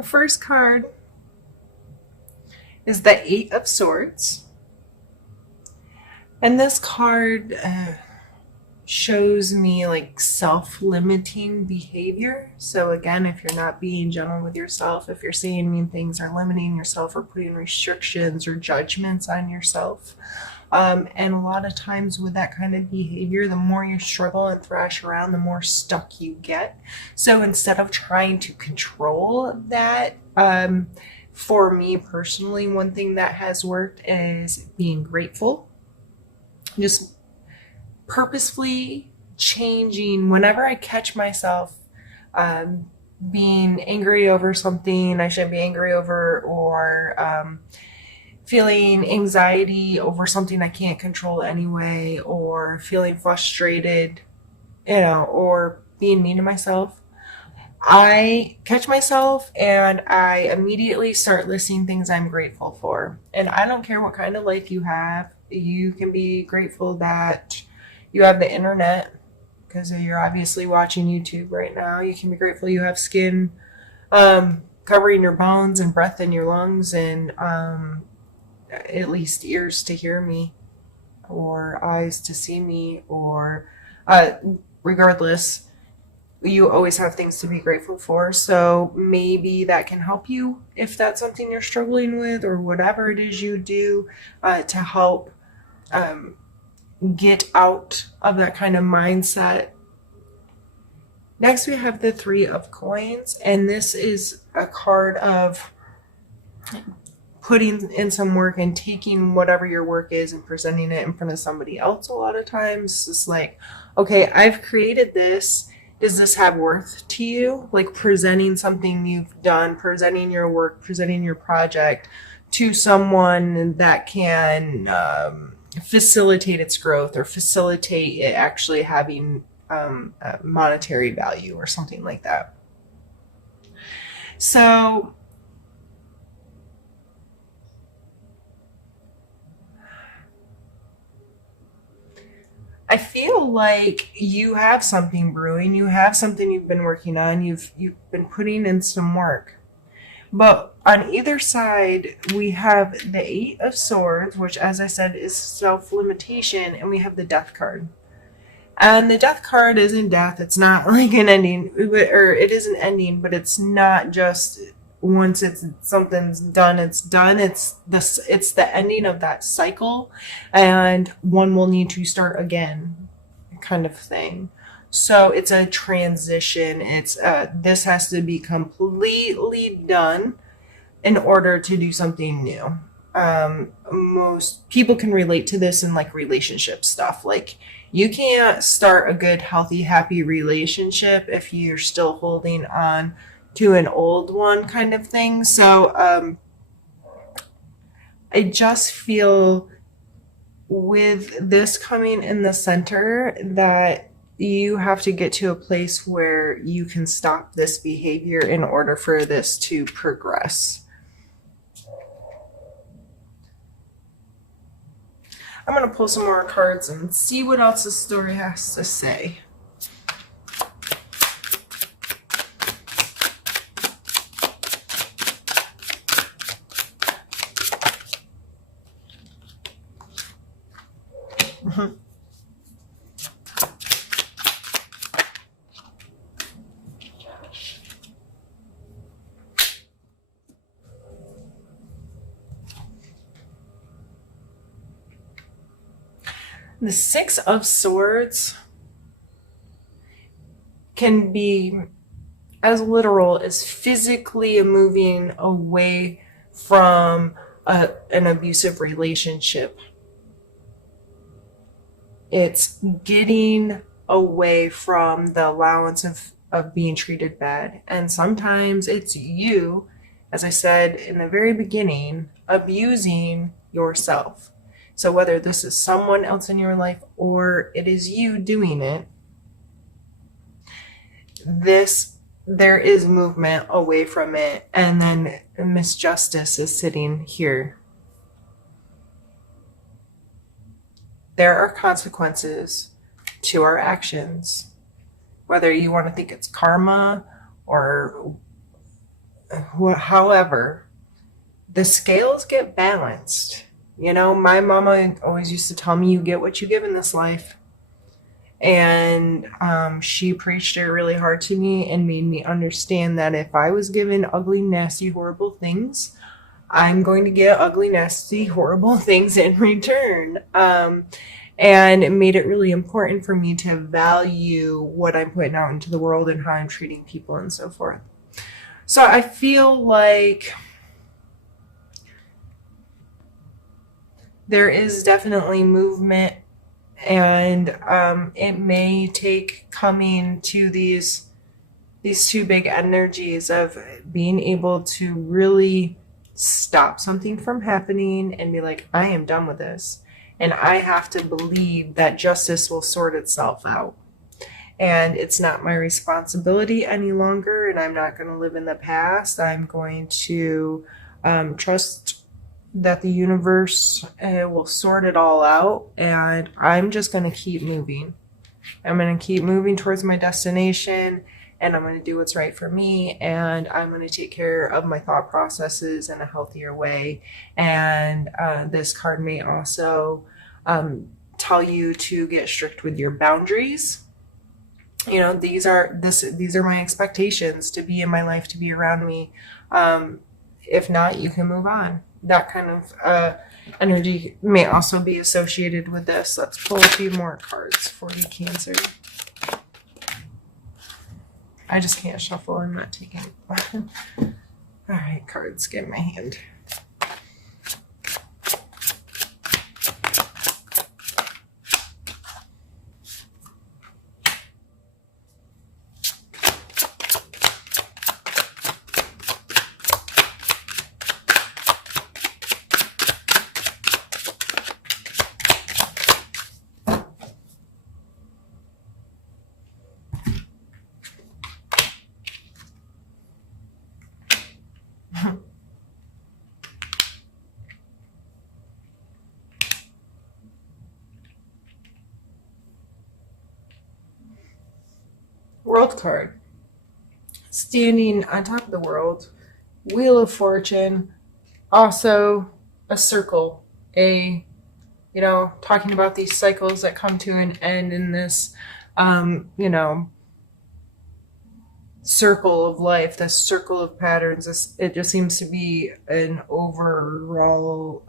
The first card is the Eight of Swords. And this card shows me like self-limiting behavior. So again, if you're not being gentle with yourself, if you're saying mean things or limiting yourself or putting restrictions or judgments on yourself, and a lot of times with that kind of behavior, the more you struggle and thrash around, the more stuck you get. So instead of trying to control that, for me personally, one thing that has worked is being grateful. Just purposefully changing whenever I catch myself being angry over something I shouldn't be angry over, or feeling anxiety over something I can't control anyway, or feeling frustrated, or being mean to myself. I catch myself and I immediately start listing things I'm grateful for. And I don't care what kind of life you have. You can be grateful that you have the internet because you're obviously watching YouTube right now. You can be grateful you have skin covering your bones and breath in your lungs, and at least ears to hear me or eyes to see me, or regardless, you always have things to be grateful for. So maybe that can help you if that's something you're struggling with, or whatever it is you do to help get out of that kind of mindset. Next, we have the Three of Coins, and this is a card of putting in some work and taking whatever your work is and presenting it in front of somebody else. A lot of times it's like, okay, I've created this. Does this have worth to you? Like presenting something you've done, presenting your work, presenting your project to someone that can facilitate its growth or facilitate it actually having monetary value or something like that. So I feel like you have something brewing, you have something you've been working on, you've been putting in some work. But on either side, we have the Eight of Swords, which, as I said, is self-limitation, and we have the Death card. And the Death card isn't death. It's not like an ending, or it is an ending, but it's not just once something's done, it's done. It's the ending of that cycle, and one will need to start again, kind of thing. So it's a transition. It's this has to be completely done in order to do something new. Most people can relate to this in like relationship stuff. Like you can't start a good, healthy, happy relationship if you're still holding on to an old one, kind of thing. So I just feel with this coming in the center that you have to get to a place where you can stop this behavior in order for this to progress. I'm going to pull some more cards and see what else the story has to say. The Six of Swords can be as literal as physically moving away from an abusive relationship. It's getting away from the allowance of being treated bad. And sometimes it's you, as I said in the very beginning, abusing yourself. So whether this is someone else in your life or it is you doing it, there is movement away from it, and then Miss Justice is sitting here. There are consequences to our actions, whether you want to think it's karma or However, the scales get balanced. You know, my mama always used to tell me, you get what you give in this life. And she preached it really hard to me and made me understand that if I was given ugly, nasty, horrible things, I'm going to get ugly, nasty, horrible things in return. And it made it really important for me to value what I'm putting out into the world and how I'm treating people and so forth. So I feel like there is definitely movement, and it may take coming to these two big energies of being able to really stop something from happening and be like, I am done with this. And I have to believe that justice will sort itself out. And it's not my responsibility any longer. And I'm not going to live in the past. I'm going to trust that the universe will sort it all out. And I'm just going to keep moving. I'm going to keep moving towards my destination, and I'm going to do what's right for me, and I'm going to take care of my thought processes in a healthier way. And this card may also tell you to get strict with your boundaries. You know, these are my expectations to be in my life, to be around me. If not, you can move on. That kind of energy may also be associated with this. Let's pull a few more cards for you, Cancer. I just can't shuffle. I'm not taking it. All right, cards, get in my hand. World card. Standing on top of the world, Wheel of Fortune, also a circle, talking about these cycles that come to an end in this, circle of life, this circle of patterns. It just seems to be an overall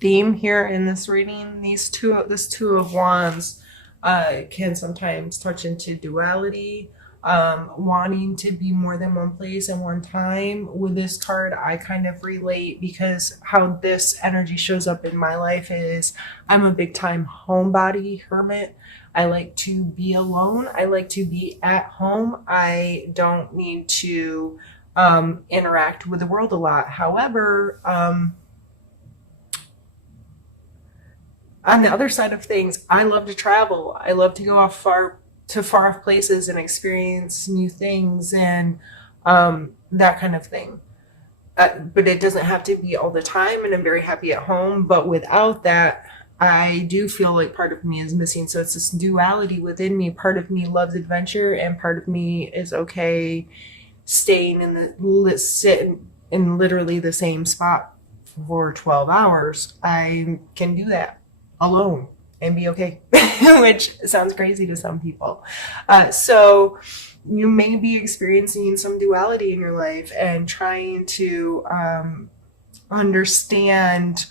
theme here in this reading. This Two of Wands can sometimes touch into duality, wanting to be more than one place at one time. With this card, I kind of relate, because how this energy shows up in my life is I'm a big time homebody, hermit. I like to be alone. I like to be at home. I don't need to interact with the world a lot. However, on the other side of things, I love to travel. I love to go far off places and experience new things and that kind of thing. But it doesn't have to be all the time, and I'm very happy at home. But without that, I do feel like part of me is missing. So it's this duality within me. Part of me loves adventure, and part of me is okay staying sitting in literally the same spot for 12 hours. I can do that alone and be okay, which sounds crazy to some people. So you may be experiencing some duality in your life and trying to understand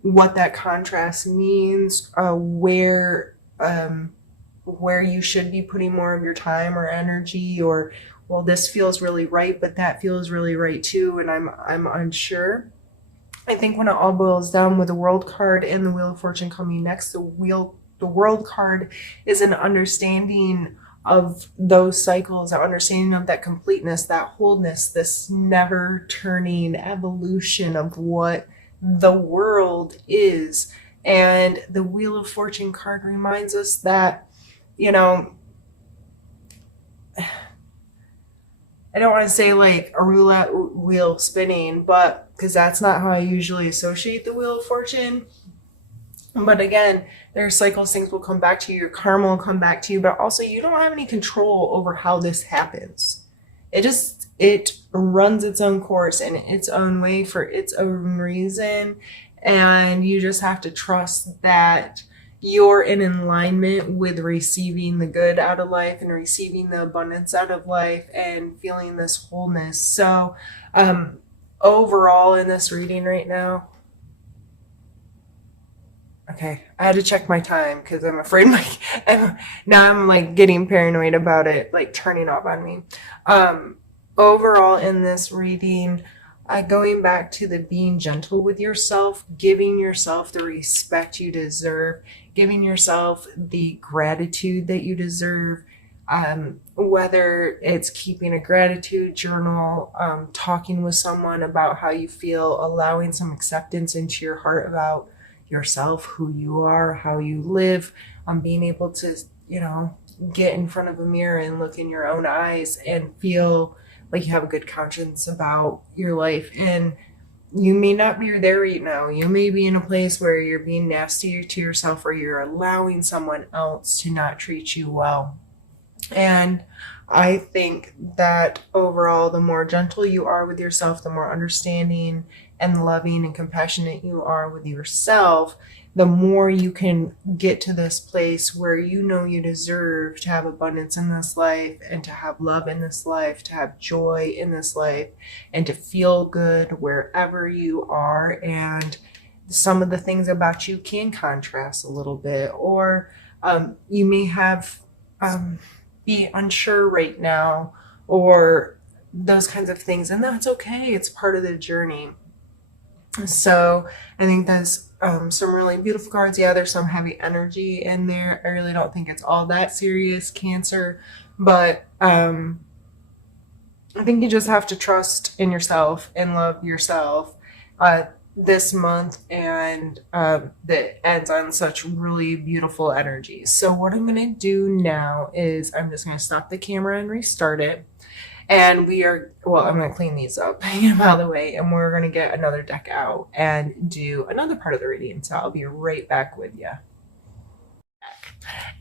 what that contrast means, where you should be putting more of your time or energy, or, well, this feels really right, but that feels really right too, and I'm unsure. I think when it all boils down, with the World card and the Wheel of Fortune coming next, the World card is an understanding of those cycles, an understanding of that completeness, that wholeness, this never turning evolution of what the world is. And the Wheel of Fortune card reminds us that, I don't want to say like a roulette wheel spinning, but because that's not how I usually associate the Wheel of Fortune. But again, there are cycles, things will come back to you, your karma will come back to you, but also you don't have any control over how this happens. It just it runs its own course in its own way for its own reason. And you just have to trust that you're in alignment with receiving the good out of life and receiving the abundance out of life and feeling this wholeness. So, overall, in this reading right now, okay, I had to check my time because I'm afraid now I'm like getting paranoid about it, like turning off on me. Overall, in this reading, going back to the being gentle with yourself, giving yourself the respect you deserve, giving yourself the gratitude that you deserve, whether it's keeping a gratitude journal, talking with someone about how you feel, allowing some acceptance into your heart about yourself, who you are, how you live, being able to, get in front of a mirror and look in your own eyes and feel like you have a good conscience about your life. And you may not be there right now. You may be in a place where you're being nasty to yourself or you're allowing someone else to not treat you well. And I think that overall, the more gentle you are with yourself, the more understanding and loving and compassionate you are with yourself, the more you can get to this place where you know you deserve to have abundance in this life and to have love in this life, to have joy in this life, and to feel good wherever you are. And some of the things about you can contrast a little bit, or you may have be unsure right now, or those kinds of things, and that's okay. It's part of the journey. So I think there's some really beautiful cards. Yeah, there's some heavy energy in there. I really don't think it's all that serious, Cancer, but I think you just have to trust in yourself and love yourself this month, and that ends on such really beautiful energy. So what I'm going to do now is I'm just going to stop the camera and restart it. And I'm going to clean these up, get them out of the way, and we're going to get another deck out and do another part of the reading. So I'll be right back with you.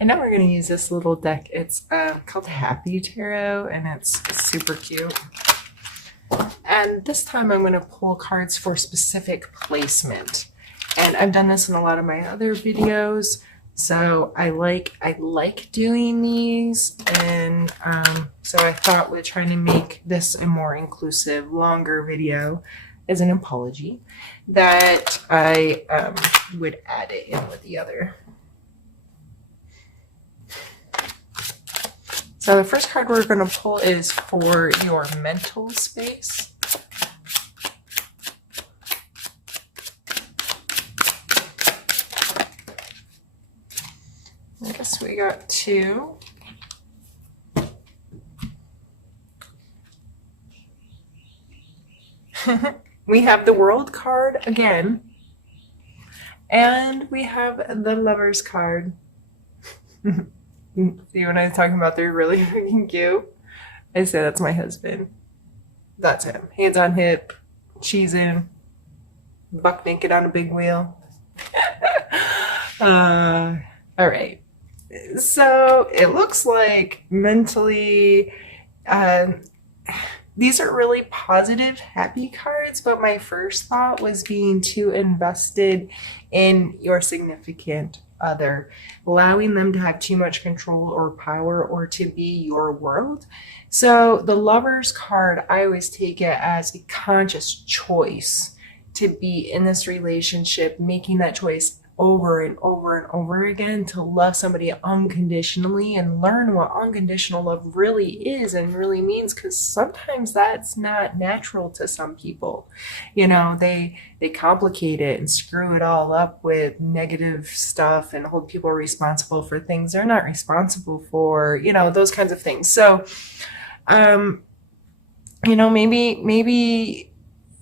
And now we're going to use this little deck. It's called Happy Tarot, and it's super cute. And this time I'm going to pull cards for specific placement. And I've done this in a lot of my other videos. So I like doing these, and so I thought with trying to make this a more inclusive, longer video as an apology, that I would add it in with the other. So the first card we're going to pull is for your mental space. I guess we got two. We have the World card again, and we have the Lovers card. See, when I was talking about they're really freaking cute, I say that's my husband. That's him. Hands on hip, cheesing, buck naked on a big wheel. All right. So it looks like mentally, these are really positive, happy cards, but my first thought was being too invested in your significant other, allowing them to have too much control or power or to be your world. So the Lovers card, I always take it as a conscious choice to be in this relationship, making that choice over and over and over again to love somebody unconditionally and learn what unconditional love really is and really means, because sometimes that's not natural to some people. They complicate it and screw it all up with negative stuff and hold people responsible for things they're not responsible for, those kinds of things. So maybe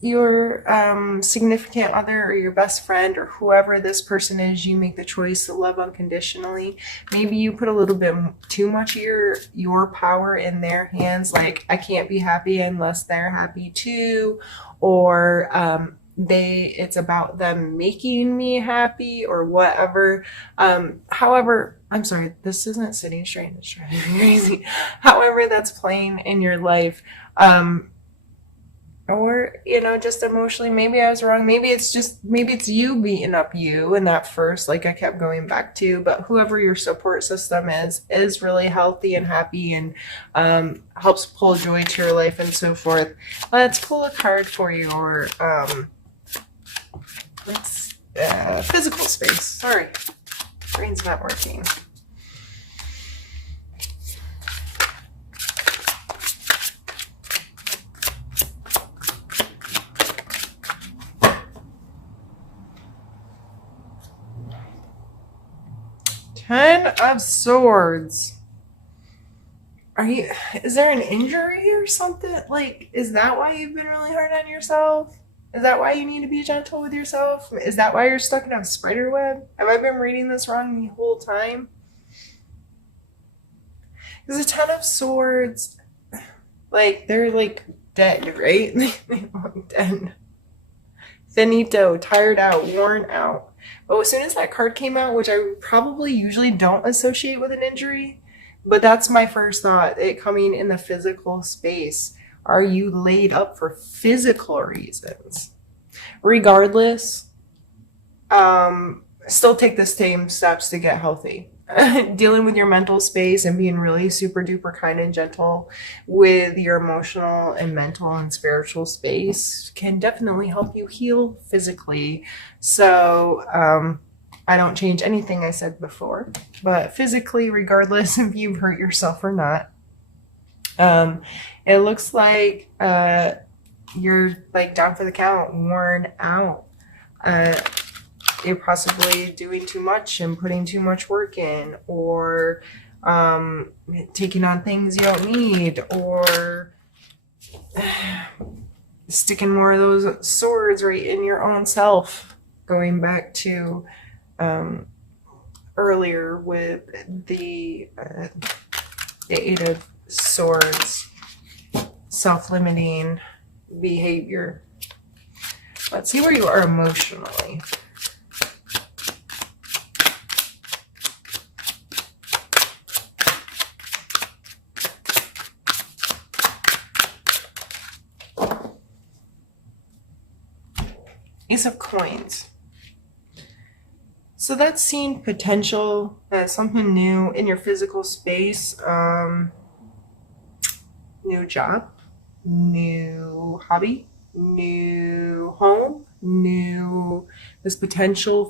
your significant other or your best friend or whoever this person is, you make the choice to love unconditionally. Maybe you put a little bit too much of your power in their hands, like I can't be happy unless they're happy too, or it's about them making me happy or whatever. However, I'm sorry, this isn't sitting straight, it's driving me crazy. However, that's playing in your life. Or, just emotionally, maybe I was wrong. Maybe it's you beating up you, and that first, like I kept going back to, but whoever your support system is really healthy and happy, and helps pull joy to your life and so forth. Let's pull a card for your physical space. Sorry, brain's not working. Ten of Swords. Is there an injury or something? Like, is that why you've been really hard on yourself? Is that why you need to be gentle with yourself? Is that why you're stuck in a spider web? Have I been reading this wrong the whole time? Because the Ten of Swords, like, they're like dead, right? They look dead. Finito, tired out, worn out. But as soon as that card came out, which I probably usually don't associate with an injury, but that's my first thought, it coming in the physical space. Are you laid up for physical reasons? Regardless, still take the same steps to get healthy. Dealing with your mental space and being really super duper kind and gentle with your emotional and mental and spiritual space can definitely help you heal physically. So I don't change anything I said before, but physically, regardless if you've hurt yourself or not, it looks like you're like down for the count, worn out. You're possibly doing too much and putting too much work in, or taking on things you don't need, or sticking more of those swords right in your own self. Going back to earlier with the Eight of Swords, self-limiting behavior. Let's see where you are emotionally. Ace of Coins. So that's seeing potential as something new in your physical space. New job, new hobby, new home, this potential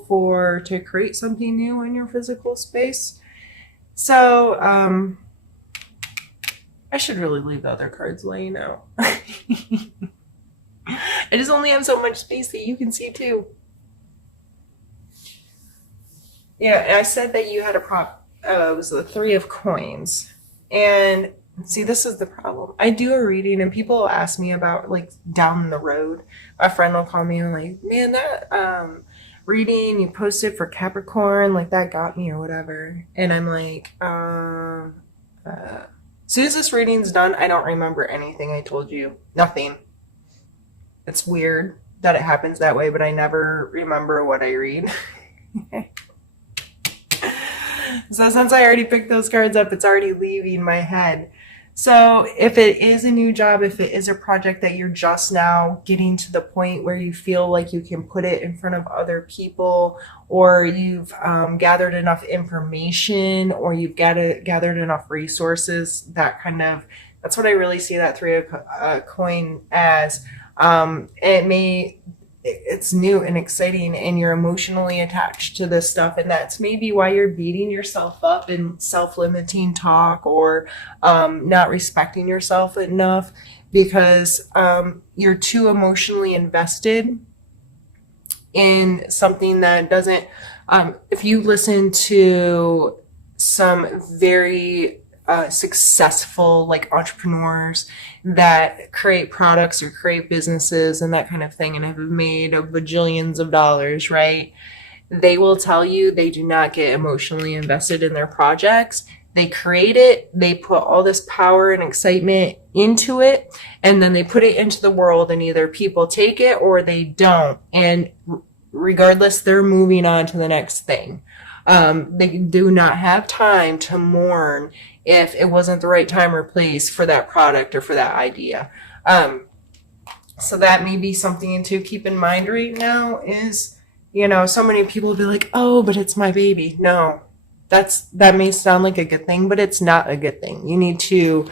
to create something new in your physical space. So I should really leave the other cards laying out. I just only have so much space that you can see too. Yeah, I said that you had a prop. It was the Three of Coins. And see, this is the problem. I do a reading and people ask me about, like, down the road. A friend will call me and like, man, that reading you posted for Capricorn, like, that got me or whatever. And I'm like, as soon as this reading's done, I don't remember anything I told you. Nothing. It's weird that it happens that way, but I never remember what I read. So since I already picked those cards up, it's already leaving my head. So if it is a new job, if it is a project that you're just now getting to the point where you feel like you can put it in front of other people, or you've gathered enough information, or you've gathered enough resources, that's what I really see that Three of Coin as. It's new and exciting, and you're emotionally attached to this stuff, and that's maybe why you're beating yourself up in self-limiting talk, or not respecting yourself enough, because you're too emotionally invested in something that doesn't. If you listen to some very successful, like, entrepreneurs that create products or create businesses and that kind of thing, and have made bajillions of dollars, right? They will tell you they do not get emotionally invested in their projects. They create it, they put all this power and excitement into it, and then they put it into the world, and either people take it or they don't. And regardless, they're moving on to the next thing. They do not have time to mourn if it wasn't the right time or place for that product or for that idea. So that may be something to keep in mind right now is, so many people will be like, oh, but it's my baby. No, that may sound like a good thing, but it's not a good thing. You need to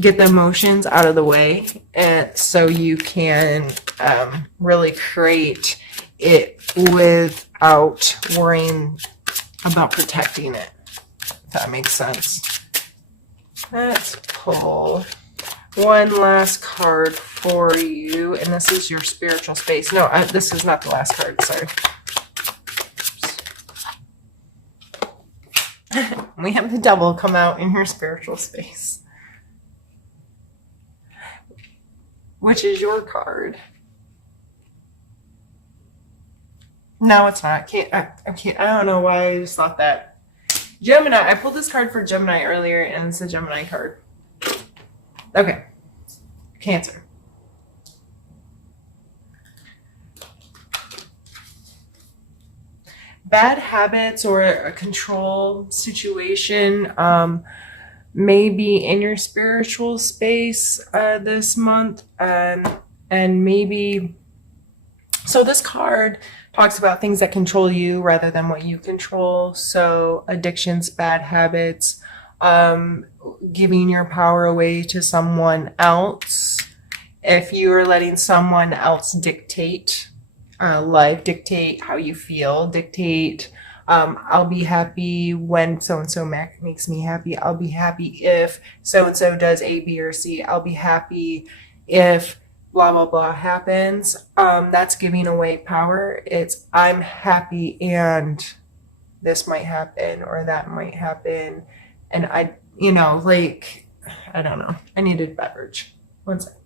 get the emotions out of the way, and so you can really create it without worrying about protecting it. If that makes sense. Let's pull one last card for you, and this is your spiritual space. No, this is not the last card. Sorry. We have the devil come out in your spiritual space. Which is your card? No, it's not. I don't know why I just thought that. Gemini. I pulled this card for Gemini earlier, and it's a Gemini card. Okay. Cancer. Bad habits or a control situation may be in your spiritual space this month. And maybe, so this card talks about things that control you rather than what you control. So addictions, bad habits, giving your power away to someone else. If you are letting someone else dictate life, dictate how you feel, dictate, I'll be happy when so-and-so makes me happy. I'll be happy if so-and-so does A, B, or C. I'll be happy if blah, blah, blah happens. That's giving away power. It's I'm happy and this might happen or that might happen. And I don't know. I needed a beverage. One second.